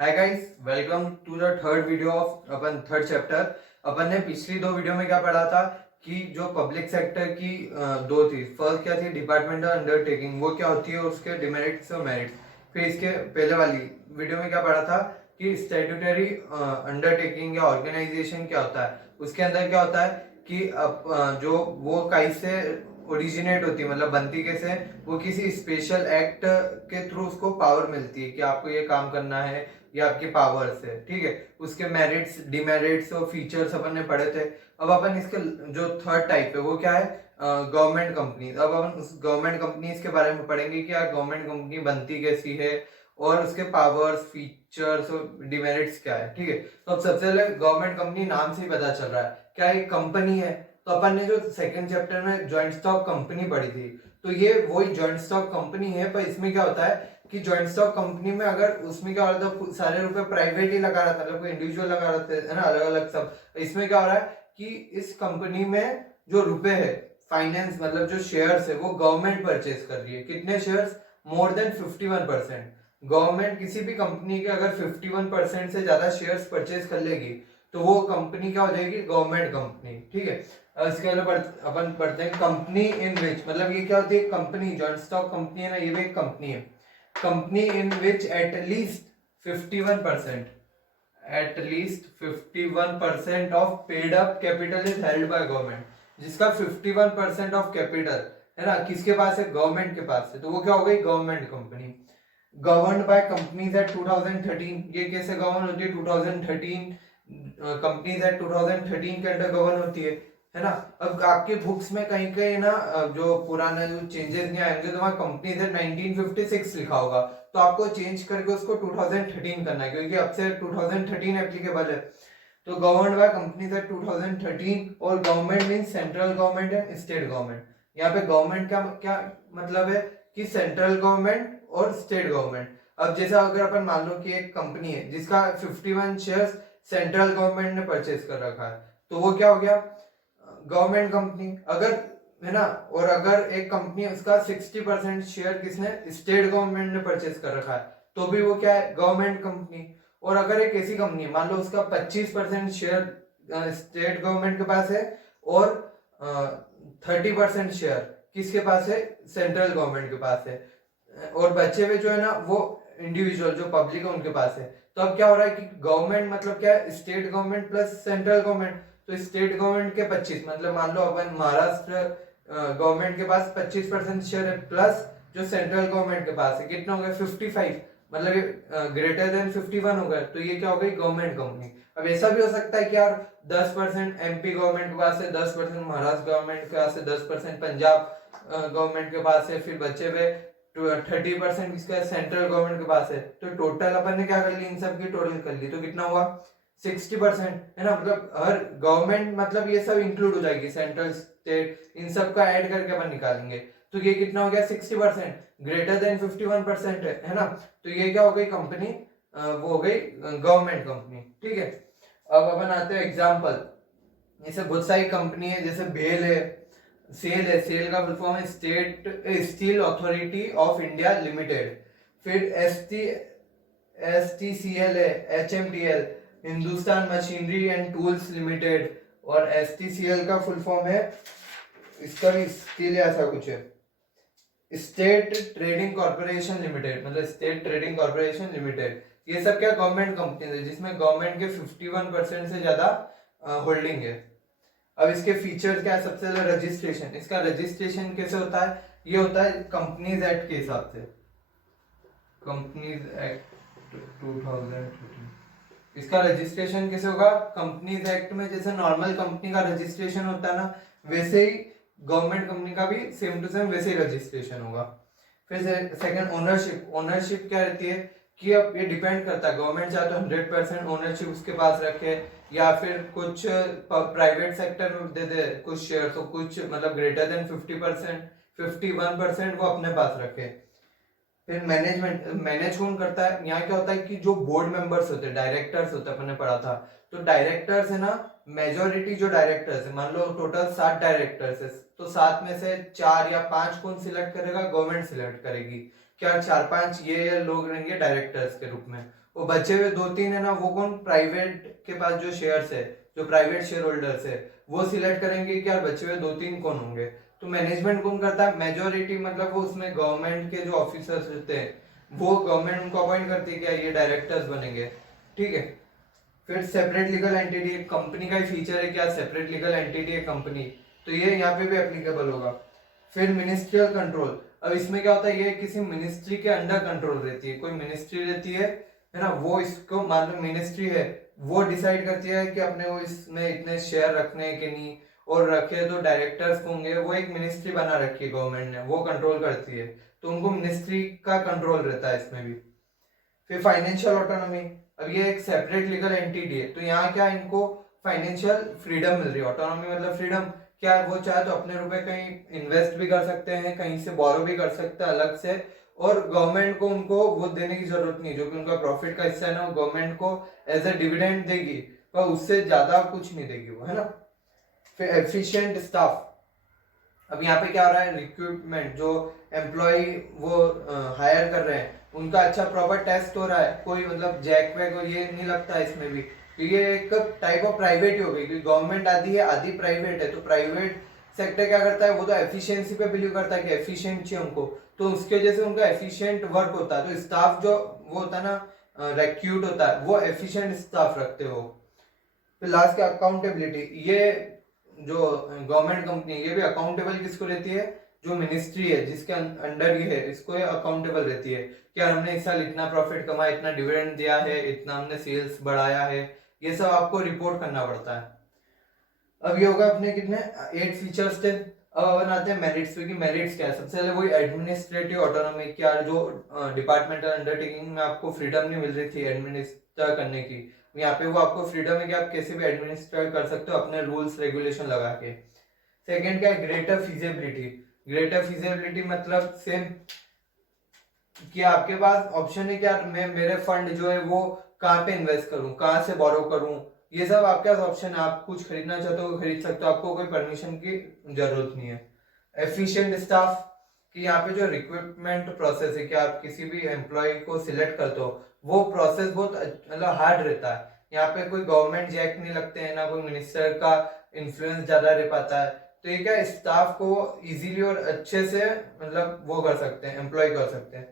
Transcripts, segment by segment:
Hi guys, welcome to the third video of अपन third chapter. अपन ने पिछली दो वीडियो में क्या पढ़ा था कि जो पब्लिक सेक्टर की दो थी। फर्स्ट क्या थी, डिपार्टमेंटल अंडरटेकिंग, वो क्या होती है, उसके डिमेरिट्स और मेरिट्स। फिर इसके पहले वाली वीडियो में क्या पढ़ा था कि स्टैट्यूटरी अंडरटेकिंग या ऑर्गेनाइजेशन क्या होता है। उसके अंदर क्या होता है कि जो वो कैसे ओरिजिनेट होती है, मतलब बनती कैसे है, वो किसी स्पेशल एक्ट के थ्रू उसको पावर मिलती है कि आपको ये काम करना है, ये आपकी पावर्स है। ठीक है, उसके मेरिट्स, डिमेरिट्स और फीचर्स अपन ने पढ़े थे। अब अपन इसके जो थर्ड टाइप है वो क्या है, गवर्नमेंट कंपनी। अब अपन उस गवर्नमेंट कंपनीज के बारे में पढ़ेंगे कि गवर्नमेंट कंपनी बनती कैसी है और उसके पावर्स, फीचर्स और डिमेरिट्स क्या है। ठीक है, तो अब सबसे पहले गवर्नमेंट कंपनी नाम से ही पता चल रहा है क्या एक कंपनी है। तो अपन ने जो सेकंड चैप्टर में जॉइंट स्टॉक कंपनी पढ़ी थी, तो ये वही जॉइंट स्टॉक कंपनी है। पर इसमें क्या होता है कि जॉइंट स्टॉक कंपनी में अगर उसमें क्या हो रहा था, सारे रुपए प्राइवेट ही लगा रहा था, मतलब कोई इंडिविजुअल लगा रहा था, है ना, अलग अलग सब। इसमें क्या हो रहा है कि इस कंपनी में जो रुपए है, फाइनेंस मतलब जो शेयर्स है, वो गवर्नमेंट परचेज कर रही है। कितने शेयर्स? More than 51%। गवर्नमेंट किसी भी कंपनी के अगर 51% से ज्यादा शेयर्स परचेज कर लेगी तो वो कंपनी क्या हो जाएगी, गवर्नमेंट कंपनी। ठीक है, इसके अपन पढ़ते हैं कंपनी इन विच, मतलब ये क्या होती है, कंपनी, जॉइंट स्टॉक कंपनी है ना, ये भी एक कंपनी है। Company in which at least 51% of paid up capital is held by government. जिसका 51% ऑफ कैपिटल है ना, किसके पास है, गवर्नमेंट के पास है, तो वो क्या हो गई, government company. Governed by companies at 2013, ये कैसे गवर्न होती है, 2013 कंपनीज एट 2013 के अंडर गवर्न होती है ना। अब आपके बुक्स में कहीं कहीं ना जो पुराना जो चेंजेस नहीं आएंगे, तो वहां कंपनीज एट 1956 लिखा होगा, तो आपको चेंज करके उसको 2013 करना है, क्योंकि अब से 2013 एप्लीकेबल है। तो गवर्नड बाय कंपनीज एट 2013, और गवर्नमेंट मीन सेंट्रल गवर्नमेंट है, स्टेट गवर्नमेंट। यहाँ पे गवर्नमेंट का क्या मतलब है कि सेंट्रल गवर्नमेंट और स्टेट गवर्नमेंट। अब जैसा अगर अपन मान लो कि एक कंपनी है जिसका 51 शेयर्स सेंट्रल गवर्नमेंट ने परचेज कर रखा है, तो वो क्या हो गया, गवर्नमेंट कंपनी। अगर, है ना, और अगर एक कंपनी उसका 60% शेयर किसने, स्टेट गवर्नमेंट ने परचेज कर रखा है, तो भी वो क्या है, गवर्नमेंट कंपनी। और अगर एक ऐसी कंपनी मान लो उसका 25% शेयर स्टेट गवर्नमेंट के पास है और 30% शेयर किसके पास है, सेंट्रल गवर्नमेंट के पास है, और बचे हुए जो है ना वो इंडिविजुअल जो पब्लिक है उनके पास है। तो अब क्या हो रहा है कि गवर्नमेंट मतलब क्या है, state government plus central government. तो स्टेट गवर्नमेंट के 25, मतलब मान लो अपन महाराष्ट्र गवर्नमेंट के पास 25% शेयर है, प्लस जो सेंट्रल गवर्नमेंट के पास है, कितना हो गया, 55, मतलब ग्रेटर देन 51 हो गया, तो ये क्या हो गई, गवर्नमेंट कंपनी। अब ऐसा भी हो सकता है कि यार 10% एमपी गवर्नमेंट के पास है, 10% महाराष्ट्र गवर्नमेंट के पास है, 10% पंजाब गवर्नमेंट के पास है, फिर बचे हुए 30% किसका, सेंट्रल गवर्नमेंट के पास है। तो टोटल अपन ने क्या कर ली, इन सब की टोटल कर ली, तो कितना हुआ, 60%, है ना। मतलब हर गवर्नमेंट मतलब ये सब इंक्लूड हो जाएगी, सेंट्रल, स्टेट, इन सब का ऐड करके अपन निकालेंगे। तो ये कितना हो गया, 60%, ग्रेटर देन 51% है ना। तो ये क्या हो गई, कंपनी वो हो गई गवर्नमेंट कंपनी। ठीक है, अब अपन आते हैं एग्जाम्पल। जैसे बहुत सारी कंपनी है, जैसे बेल है, सेल है, सेल का फुल फॉर्म है state steel authority of India limited. फिर एसटीसीएल है, HMTL, Hindustan machinery and tools limited. और एसटीसीएल का फुल फॉर्म है, इसका भी स्टील ऐसा कुछ है, स्टेट ट्रेडिंग कॉर्पोरेशन लिमिटेड, मतलब स्टेट ट्रेडिंग कॉर्पोरेशन लिमिटेड। ये सब क्या, गवर्नमेंट कंपनी है जिसमें गवर्नमेंट के 51% से ज्यादा होल्डिंग है। अब इसके फीचर क्या है, सबसे पहले रजिस्ट्रेशन। इसका रजिस्ट्रेशन कैसे होता है, ये होता है कंपनीज एक्ट के हिसाब से, कंपनीज एक्ट 2013। इसका रजिस्ट्रेशन कैसे होगा, कंपनीज एक्ट में जैसे नॉर्मल कंपनी का रजिस्ट्रेशन होता है ना, वैसे ही गवर्नमेंट कंपनी का भी सेम टू सेम वैसे ही रजिस्ट्रेशन होगा। फिर सेकंड, ओनरशिप। ओनरशिप क्या रहती है कि अब ये डिपेंड करता है, गवर्नमेंट चाहे तो 100% ओनरशिप उसके पास रखे, या फिर कुछ प्राइवेट सेक्टर में दे दे कुछ शेयर, तो कुछ मतलब ग्रेटर देन 50%, 51% वो अपने पास रखे। फिर मैनेजमेंट, मैनेज कौन करता है, यहाँ क्या होता है कि जो बोर्ड मेंबर्स होते हैं, डायरेक्टर्स होते हैं, अपन ने पढ़ा था। तो डायरेक्टर्स है ना, मेजोरिटी जो डायरेक्टर्स है, मान लो टोटल 7 डायरेक्टर्स है, तो 7 में से 4 या 5 कौन सिलेक्ट करेगा, गवर्नमेंट सिलेक्ट करेगी। क्या 4-5 ये लोग रहेंगे डायरेक्टर्स के रूप में, और बचे हुए 2-3 है ना, वो कौन, प्राइवेट के पास जो शेयर्स है, जो प्राइवेट शेयर होल्डर्स है, वो सिलेक्ट करेंगे कि यार बचे हुए 2-3 कौन होंगे। तो मैनेजमेंट कौन करता है, मेजोरिटी, मतलब वो उसमें गवर्नमेंट के जो ऑफिसर्स रहते हैं वो गवर्नमेंट उनको अपॉइंट करती है कि यार ये डायरेक्टर्स बनेंगे, ठीक है। फिर सेपरेट लीगल एंटिटी, कंपनी का ही फीचर है क्या, सेपरेट लीगल एंटिटी है कंपनी, तो ये यहाँ पे भी एप्लीकेबल होगा। फिर मिनिस्ट्रियल कंट्रोल, अब इसमें क्या होता है, ये किसी मिनिस्ट्री के अंडर कंट्रोल रहती है, कोई मिनिस्ट्री रहती है ना, वो इसको मान लो मिनिस्ट्री है, वो डिसाइड करती है कि अपने को इसमें इतने शेयर रखने हैं कि नहीं, और रखे तो डायरेक्टर्स होंगे, वो एक मिनिस्ट्री बना रखी है गवर्नमेंट ने, वो कंट्रोल करती है, तो उनको मिनिस्ट्री का कंट्रोल रहता है इसमें भी। फिर फाइनेंशियल ऑटोनॉमी, अब ये एक सेपरेट लीगल एंटिटी है, तो यहाँ क्या इनको फाइनेंशियल फ्रीडम मिल रही है, ऑटोनॉमी मतलब फ्रीडम, क्या वो चाहे तो अपने रुपए कहीं इन्वेस्ट भी कर सकते हैं, कहीं से बोरो भी कर सकते हैं अलग से, और गवर्नमेंट को उनको वो देने की जरूरत नहीं, जो कि उनका प्रॉफिट का हिस्सा है ना, वो गवर्नमेंट को एज ए डिविडेंड देगी, पर उससे ज्यादा कुछ नहीं देगी वो, है ना। फिर एफिशिएंट स्टाफ, अब यहाँ पे क्या हो रहा है, रिक्रूटमेंट, जो एम्प्लॉय वो हायर कर रहे हैं उनका अच्छा प्रॉपर टेस्ट हो रहा है, कोई मतलब जैक वैक और ये नहीं लगता है इसमें भी, तो ये एक टाइप ऑफ प्राइवेट ही हो गई, क्योंकि गवर्नमेंट आधी है आधी प्राइवेट है, तो प्राइवेट सेक्टर क्या करता है, वो तो एफिशिएंसी पे बिलीव करता है कि एफिशिएंट चाहिए उनको, तो उसके वजह से उनका एफिशिएंट वर्क होता है, तो स्टाफ जो वो होता है ना रिक्रूट होता है, वो एफिशिएंट स्टाफ रखते हो। फिर लास्ट का अकाउंटेबिलिटी, ये जो गवर्नमेंट कंपनी है ये भी अकाउंटेबल किसको रहती है, जो मिनिस्ट्री है जिसके अंडर ये है, इसको ये अकाउंटेबल रहती है कि यार हमने इस साल इतना प्रॉफिट कमाया, इतना डिविडेंड दिया है, इतना हमने सेल्स बढ़ाया है, ये सब आपको रिपोर्ट करना पड़ता है। अब ये होगा अपने कितने 8 फीचर्स थे। अब अपन आते हैं मेरिट्स पे कि मेरिट्स क्या है। सबसे पहले वही एडमिनिस्ट्रेटिव ऑटोनॉमी, क्या जो डिपार्टमेंटल अंडरटेकिंग में आपको फ्रीडम नहीं मिल रही थी एडमिनिस्टर करने की, यहाँ पे वो आपको फ्रीडम है कि आप कैसे भी एडमिनिस्ट्रेट कर सकते हो अपने रूल्स रेगुलेशन लगा के। सेकेंड क्या है, ग्रेटर फिजिबिलिटी। ग्रेटर फिजिबिलिटी मतलब सेम कि आपके पास ऑप्शन है कि यार मैं मेरे फंड जो है वो कहाँ पे इन्वेस्ट करूं, कहाँ से बोरो करूं, ये सब आपके पास ऑप्शन है, आप कुछ खरीदना चाहते हो खरीद सकते हो, आपको कोई परमिशन की जरूरत नहीं है। एफिशिएंट स्टाफ, कि यहाँ पे जो रिक्रूटमेंट प्रोसेस है कि आप किसी भी एम्प्लॉय को सिलेक्ट करते हो, वो प्रोसेस बहुत मतलब हार्ड रहता है, यहाँ पे कोई गवर्नमेंट जैक नहीं लगते हैं, ना कोई मिनिस्टर का इन्फ्लुएंस ज्यादा रह पाता है, तो ये क्या स्टाफ को इजीली और अच्छे से मतलब वो कर सकते हैं, एम्प्लॉय कर सकते हैं।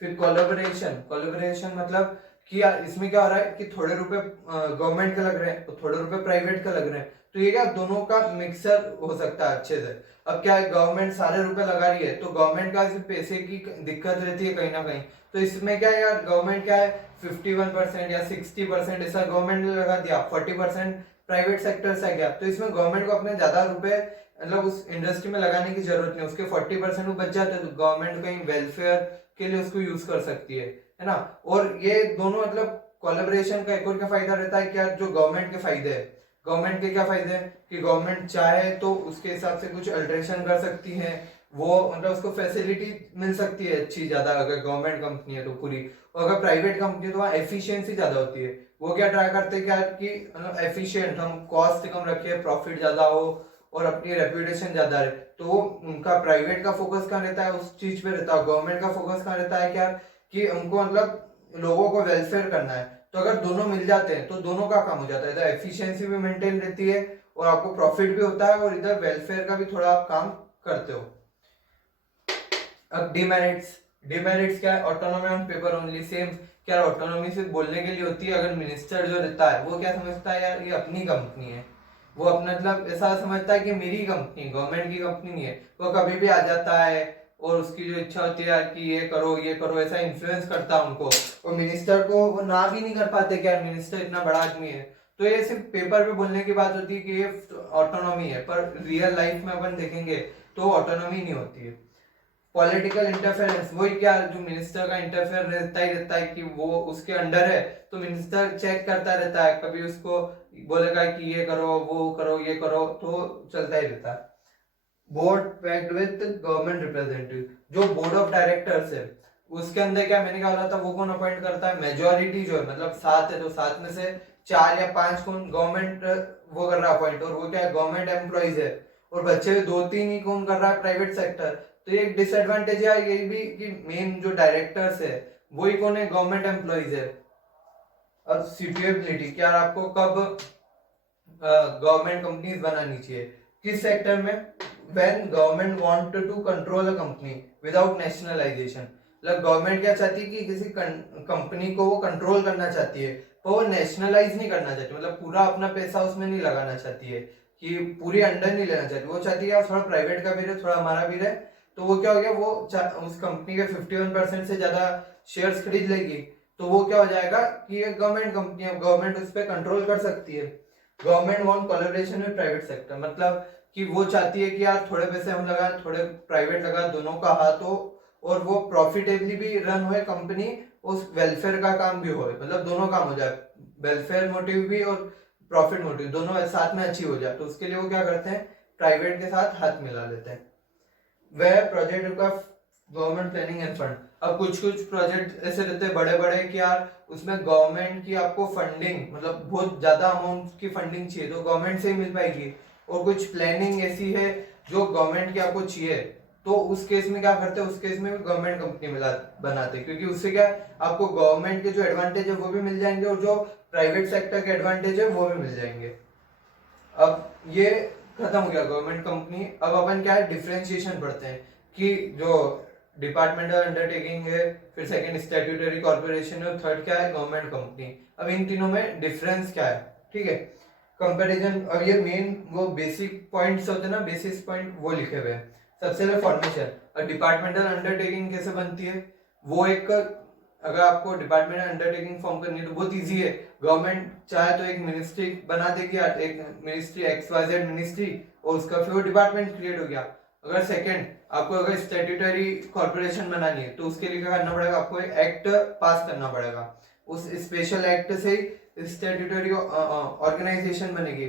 फिर कोलैबोरेशन, कोलैबोरेशन मतलब कि यार इसमें क्या हो रहा है कि थोड़े रुपए गवर्नमेंट के लग रहे हैं तो थोड़े रुपए प्राइवेट के लग रहे हैं, तो ये क्या दोनों का मिक्सर हो सकता है अच्छे से। अब क्या है, गवर्नमेंट सारे रुपए लगा रही है तो गवर्नमेंट का सिर्फ पैसे की दिक्कत रहती है कहीं ना कहीं, तो इसमें क्या है यार, गवर्नमेंट क्या है 51% या 60% ऐसा गवर्नमेंट ने लगा दिया, 40% प्राइवेट सेक्टर से गया, तो इसमें गवर्नमेंट को अपने ज्यादा रुपए मतलब उस इंडस्ट्री में लगाने की जरूरत नहीं, उसके 40% वो बच जाते हैं, तो गवर्नमेंट कहीं वेलफेयर के लिए उसको यूज कर सकती है ना। और ये दोनों मतलब कोलैबोरेशन का एक और क्या फायदा रहता है, क्या जो गवर्नमेंट के फायदे है, गवर्नमेंट के क्या फायदे हैं कि गवर्नमेंट चाहे तो उसके हिसाब से कुछ अल्टरेशन कर सकती है, वो मतलब उसको फैसिलिटी मिल सकती है अच्छी ज्यादा, अगर गवर्नमेंट कंपनी है तो पूरी, और अगर प्राइवेट कंपनी है तो वहाँ एफिशिएंसी ज्यादा होती है, वो क्या ट्राई करते हैं क्या कि मतलब एफिशिएंट, हम कॉस्ट कम रखे, प्रॉफिट ज्यादा हो और अपनी रेपुटेशन ज्यादा रहे, तो उनका प्राइवेट का फोकस कहाँ रहता है, उस चीज पे रहता है। गवर्नमेंट का फोकस कहाँ रहता है क्या कि उनको मतलब लोगों को वेलफेयर करना है, तो अगर दोनों मिल जाते हैं तो दोनों का काम हो जाता है, इधर एफिशिएंसी भी मेंटेन रहती है और आपको प्रॉफिट भी होता है और इधर वेलफेयर का भी थोड़ा आप काम करते हो। अब डिमेरिट्स, डिमेरिट्स क्या है, autonomy on paper only, same क्या ऑटोनॉमी सिर्फ बोलने के लिए होती है, अगर मिनिस्टर जो रहता है वो क्या समझता है यार ये अपनी कंपनी है, वो अपना मतलब ऐसा समझता है कि मेरी कंपनी, गवर्नमेंट की कंपनी नहीं है, वो कभी भी आ जाता है और उसकी जो इच्छा होती है कि ये करो, ऐसा इन्फ्लुएंस करता है उनको, और मिनिस्टर को वो ना भी नहीं कर पाते कि यार मिनिस्टर इतना बड़ा आदमी है, तो ये सिर्फ पेपर पे बोलने की बात होती है कि ये ऑटोनॉमी है, पर रियल लाइफ में अपन देखेंगे तो ऑटोनॉमी नहीं होती है। पॉलिटिकल इंटरफेरेंस, वही क्या जो मिनिस्टर का इंटरफेयर रहता है कि वो उसके अंडर है, तो मिनिस्टर चेक करता रहता है, कभी उसको बोलेगा कि ये करो वो करो ये करो, तो चलता ही रहता है। Board packed with government representative, जो बोर्ड ऑफ डायरेक्टर्स है उसके अंदर क्या मैंने क्या बोला था, वो कौन अपॉइंट करता है, मेजोरिटी जो है मतलब 7 है तो 7 में से 4 या 5 कौन गवर्नमेंट वो कर रहा है अपॉइंट, और वो क्या है गवर्नमेंट एम्प्लॉइज है, और बच्चे 2-3 ही कौन कर रहा है प्राइवेट सेक्टर, तो ये एक डिसएडवांटेज है यही भी कि मेन जो डायरेक्टर्स है वही कौन है, गवर्नमेंट एम्प्लॉइज है। अब सुटेबिलिटी, क्या आपको कब गवर्नमेंट कंपनीज बनानी चाहिए, किस सेक्टर में, when government want to control a company without nationalisation. मतलब गवर्नमेंट क्या चाहती है कि किसी कंपनी को वो कंट्रोल करना चाहती है पर वो नेशनलाइज नहीं करना चाहती, मतलब पूरा अपना पैसा उसमें नहीं लगाना चाहती है कि पूरी अंडर नहीं लेना चाहती, वो चाहती है यार थोड़ा प्राइवेट का भी रहे थोड़ा हमारा भी रहे। तो वो क्या हो गया, वो उस कंपनी के 51% से ज्यादा शेयर्स खरीद लेगी, तो वो क्या हो जाएगा कि ये गवर्नमेंट कंपनी है, गवर्नमेंट उस पर कंट्रोल कर सकती है। Government want collaboration with private sector, मतलब कि वो चाहती है कि यार थोड़े पैसे हम लगा थोड़े प्राइवेट लगा, दोनों का हाथ हो और वो प्रॉफिटेबली भी रन हुए कंपनी, उस वेलफेयर का काम भी हो, मतलब दोनों काम हो जाए, वेलफेयर मोटिव भी और प्रॉफिट मोटिव दोनों साथ में अचीव हो जाए। तो उसके लिए वो क्या करते हैं, प्राइवेट के साथ हाथ मिला लेते हैं। वह प्रोजेक्ट का गवर्नमेंट प्लानिंग एंड फंड, अब कुछ कुछ प्रोजेक्ट ऐसे रहते हैं बड़े बड़े कि यार उसमें गवर्नमेंट की आपको फंडिंग, मतलब बहुत ज्यादा अमाउंट की फंडिंग चाहिए तो गवर्नमेंट से ही मिल पाएगी, और कुछ प्लानिंग ऐसी है जो गवर्नमेंट की आपको चाहिए, तो उस केस में क्या करते हैं, उस केस में गवर्नमेंट कंपनी मिला बनाते, क्योंकि उससे क्या आपको गवर्नमेंट के जो एडवांटेज है वो भी मिल जाएंगे और जो प्राइवेट सेक्टर के एडवांटेज है वो भी मिल जाएंगे। अब ये खत्म हो गया गवर्नमेंट कंपनी। अब अपन क्या है, डिफरेंशिएशन पढ़ते हैं कि जो डिपार्टमेंटल अंडरटेकिंग है, फिर सेकंड स्टैट्यूटरी कॉर्पोरेशन है, और थर्ड क्या है, गवर्नमेंट कंपनी। अब इन तीनों में डिफरेंस क्या है, ठीक है, कंपैरिजन। अब ये मेन वो बेसिक पॉइंट्स होते हैं ना, बेसिस पॉइंट वो लिखे हुए हैं। सबसे पहले फॉर्मेशन, और डिपार्टमेंटल अंडरटेकिंग कैसे बनती है, वो एक, अगर आपको डिपार्टमेंटल अंडरटेकिंग फॉर्म करनी है तो बहुत इजी है, गवर्नमेंट चाहे तो एक मिनिस्ट्री बना देगी, एक मिनिस्ट्री XYZ मिनिस्ट्री, और उसका फिर वो डिपार्टमेंट क्रिएट हो गया। अगर सेकंड आपको अगर स्टैट्यूटरी कॉर्पोरेशन बनानी है तो उसके लिए क्या करना पड़ेगा, आपको एक एक्ट पास करना पड़ेगा, उस स्पेशल एक्ट से ही स्टैट्यूटरी ऑर्गेनाइजेशन बनेगी।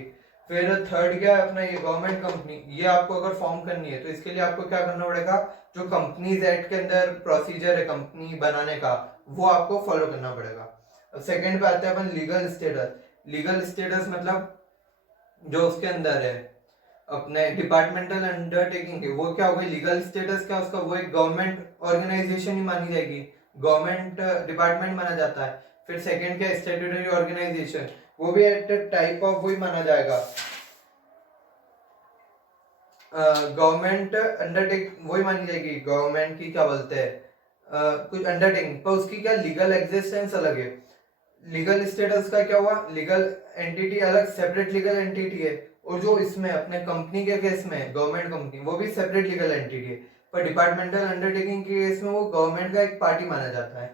फिर थर्ड क्या है अपना ये गवर्नमेंट कंपनी, ये आपको अगर फॉर्म करनी है तो इसके लिए आपको क्या करना पड़ेगा, जो कंपनीज एक्ट के अंदर प्रोसीजर है कंपनी बनाने का वो आपको फॉलो करना पड़ेगा। अब सेकंड पे आते हैं अपन लीगल स्टेटस। लीगल स्टेटस मतलब जो उसके अंदर है अपने डिपार्टमेंटल अंडरटेकिंग है वो क्या हो गई, लीगल स्टेटस क्या उसका, वो एक गवर्नमेंट ऑर्गेनाइजेशन ही मानी जाएगी, गवर्नमेंट डिपार्टमेंट माना जाता है। फिर सेकंड क्या, स्टैट्यूटरी ऑर्गेनाइजेशन, वो भी एट टाइप ऑफ वही माना जाएगा, गवर्नमेंट अंडरटेक वही मानी जाएगी, गवर्नमेंट की क्या बोलते हैं कुछ अंडरटेकिंग, पर उसकी क्या लीगल एग्जिस्टेंस अलग है। लीगल स्टेटस का क्या हुआ, लीगल एंटिटी अलग, सेपरेट लीगल एंटिटी है, और जो इसमें अपने कंपनी के केस में गवर्नमेंट कंपनी वो भी सेपरेट लीगल एंटिटी है, पर डिपार्टमेंटल अंडरटेकिंग के केस में वो गवर्नमेंट का एक पार्टी माना जाता है।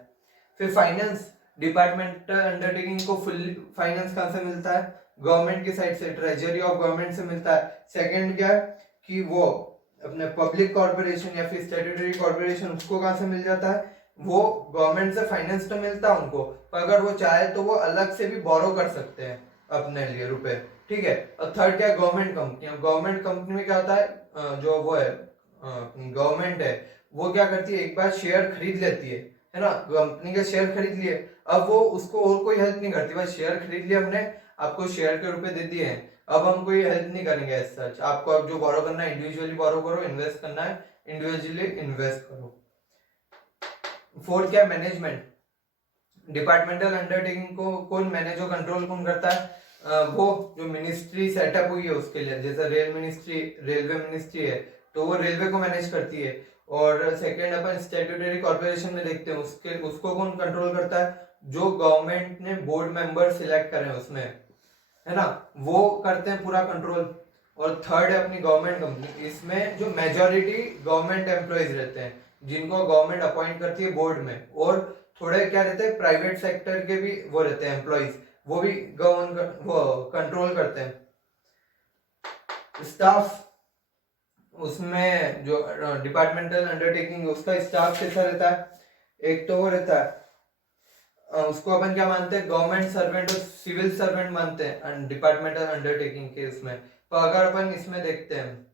फिर फाइनेंस, डिपार्टमेंटल अंडरटेकिंग को फुल फाइनेंस कहाँ से मिलता है, गवर्नमेंट की साइड से, ट्रेजरी ऑफ गवर्नमेंट से मिलता है। सेकंड क्या है कि वो अपने पब्लिक कॉर्पोरेशन या फिर स्टैट्यूटरी कॉर्पोरेशन उसको कहाँ से मिल जाता है, वो गवर्नमेंट से फाइनेंस तो मिलता है उनको, पर अगर वो चाहे तो वो अलग से भी बोरो कर सकते हैं अपने लिए रुपए, ठीक है। और थर्ड क्या है, गवर्नमेंट कंपनी। अब गवर्नमेंट कंपनी में क्या होता है, जो वो है अपनी गवर्नमेंट है वो क्या करती है, एक बार शेयर खरीद लेती है ना, कंपनी के शेयर खरीद लिए, अब वो उसको और कोई हेल्प नहीं करती, बस शेयर खरीद लिए हमने, आपको शेयर के रुपए दे दिए हैं, अब हम कोई हेल्प नहीं करेंगे एज सच, आपको अब जो बोरो करना है इंडिविजुअली बोरो करो, इन्वेस्ट करना है इंडिविजुअली इन्वेस्ट करो। फोर्थ क्या, मैनेजमेंट। डिपार्टमेंटल अंडरटेकिंग को कौन मैनेज और कंट्रोल कौन करता है, वो जो मिनिस्ट्री सेटअप हुई है उसके लिए, जैसे रेलवे मिनिस्ट्री है तो वो रेलवे को मैनेज करती है। और सेकंड अपन स्टैट्यूटरी कॉर्पोरेशन में देखते हैं उसको कौन कंट्रोल करता है, जो गवर्नमेंट ने बोर्ड मेंबर सिलेक्ट करे उसमें, है ना, वो करते हैं पूरा कंट्रोल। और थर्ड है अपनी गवर्नमेंट कंपनी, इसमें जो मेजोरिटी गवर्नमेंट एम्प्लॉयज रहते हैं जिनको गवर्नमेंट अपॉइंट करती है बोर्ड में, और थोड़े क्या रहते हैं प्राइवेट सेक्टर के भी वो रहते हैं एम्प्लॉयज, वो भी गवर्नमेंट वो कंट्रोल करते हैं। स्टाफ, उसमें जो डिपार्टमेंटल अंडरटेकिंग उसका स्टाफ कैसा रहता है, एक तो वो रहता है उसको अपन क्या मानते हैं, गवर्नमेंट सर्वेंट और सिविल सर्वेंट मानते हैं डिपार्टमेंटल अंडरटेकिंग के उसमें। तो अगर अपन इसमें देखते हैं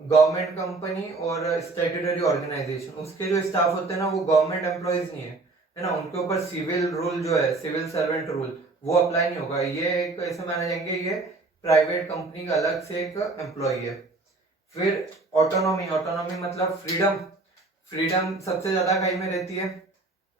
गवर्नमेंट कंपनी और स्टैट्यूटरी ऑर्गेनाइजेशन, उसके जो स्टाफ होते हैं ना वो गवर्नमेंट एम्प्लॉयज नहीं है ना, उनके ऊपर सिविल रूल जो है, सिविल सर्वेंट रूल, वो अप्लाई नहीं होगा, ये एक ऐसे माने जाएंगे ये प्राइवेट कंपनी का अलग से एक एम्प्लॉय है। फिर ऑटोनॉमी, ऑटोनॉमी मतलब फ्रीडम फ्रीडम सबसे ज्यादा कहीं में रहती है,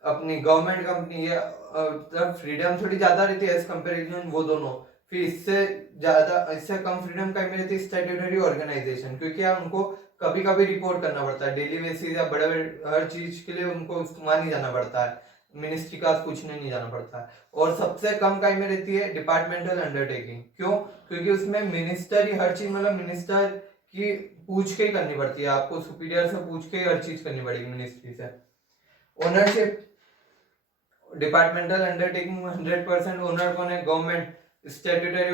अपनी गवर्नमेंट कंपनी या मतलब फ्रीडम थोड़ी ज्यादा रहती है एज कंपेरिजन वो दोनों। फिर इससे कम फ्रीडम कहीं में रहती है स्टैट्यूटरी ऑर्गेनाइजेशन, क्योंकि यार उनको कभी कभी रिपोर्ट करना पड़ता है डेली बेसिस या बड़े बड़े हर चीज के लिए उनको इस्तेमाल नहीं जाना पड़ता है, मिनिस्ट्री का पूछने नहीं जाना पड़ता है। और सबसे कम कहीं में रहती है डिपार्टमेंटल अंडरटेकिंग। क्यों? क्योंकि उसमें मिनिस्टर ही हर चीज, मतलब मिनिस्टर की पूछ के ही करनी पड़ती है, आपको सुपीरियर से पूछ के ही हर चीज करनी पड़ेगी मिनिस्ट्री से। ओनरशिप, डिपार्टमेंटल अंडरटेकिंग 100% ओनर कौन है? गवर्नमेंट। स्टैट्यूटरी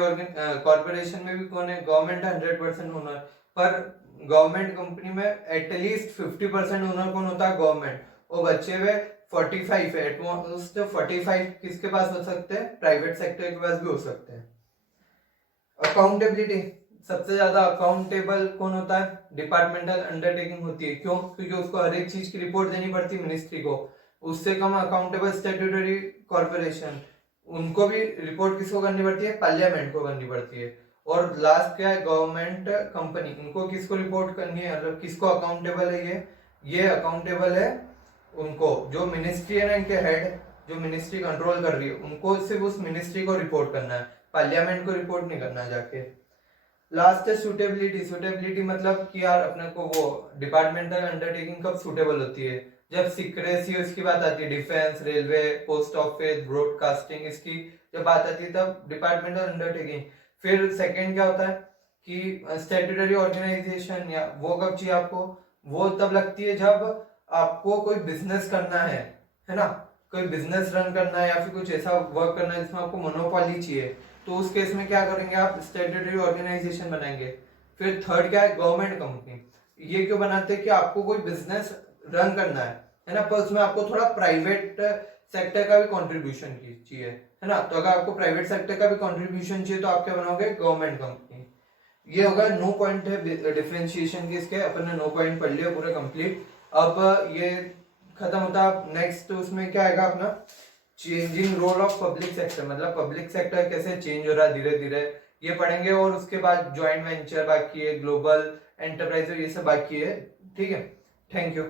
कॉर्पोरेशन में भी कौन है? Government 100% owner. पर गवर्नमेंट कंपनी में एटलीस्ट 50% ओनर कौन होता है? गवर्नमेंट। और बचे हुए 45 है, एटमोस्ट 45 किसके पास हो सकते हैं? प्राइवेट सेक्टर के पास भी हो सकते हैं। अकाउंटेबिलिटी, सबसे ज्यादा अकाउंटेबल कौन होता है? डिपार्टमेंटल अंडरटेकिंग होती है। क्यों? क्योंकि उसको हर एक चीज की रिपोर्ट देनी पड़ती है मिनिस्ट्री को। उससे कम अकाउंटेबल स्टैट्यूटरी कॉर्पोरेशन, उनको भी रिपोर्ट किसको करनी पड़ती है? पार्लियामेंट को करनी पड़ती है। और लास्ट क्या है? गवर्नमेंट कंपनी, उनको किसको रिपोर्ट करनी है, मतलब किसको अकाउंटेबल है? ये अकाउंटेबल है उनको, जो मिनिस्ट्री है ना, इनके हेड जो मिनिस्ट्री कंट्रोल कर रही है, उनको सिर्फ उस मिनिस्ट्री को रिपोर्ट करना है, पार्लियामेंट को रिपोर्ट नहीं करना जाके। लास्ट है सुटेबिलिटी। सुटेबिलिटी मतलब कि यार अपने को वो डिपार्टमेंटल अंडरटेकिंग कब सुटेबल होती है? जब सिक्रेसी इसकी बात आती है, defence, railway, post office, broadcasting, इसकी जब बात आती है तब डिपार्टमेंटल अंडरटेकिंग। फिर सेकंड क्या होता है कि स्टैट्यूटरी ऑर्गेनाइजेशन, या वो कब चाहिए आपको? वो तब लगती है जब आपको कोई बिजनेस करना है ना, कोई बिजनेस रन करना है या फिर कुछ ऐसा वर्क करना है जिसमें आपको मोनोपोली चाहिए, तो उस केस में क्या करेंगे आप? स्टैट्यूटरी ऑर्गेनाइजेशन बनाएंगे। फिर थर्ड क्या है? Government company. ये क्यों बनाते हैं? कि आपको कोई बिजनेस रन करना है ना, पर उसमें आपको थोड़ा प्राइवेट सेक्टर का भी कंट्रीब्यूशन चाहिए, है ना। तो अगर आपको प्राइवेट सेक्टर का भी कंट्रीब्यूशन चाहिए तो आप क्या बनाओगे? Government company. ये होगा 9 पॉइंट है डिफरेंशिएशन के। इसके अपन ने 9 पॉइंट पढ़ लिया पूरे कंप्लीट। अब ये खत्म होता है। नेक्स्ट उसमें क्या आएगा अपना? Changing role of public sector, मतलब पब्लिक सेक्टर कैसे चेंज हो रहा है धीरे धीरे, ये पढ़ेंगे। और उसके बाद ज्वाइंट वेंचर बाकी है, ग्लोबल एंटरप्राइज, ये सब बाकी है। ठीक है, थैंक यू।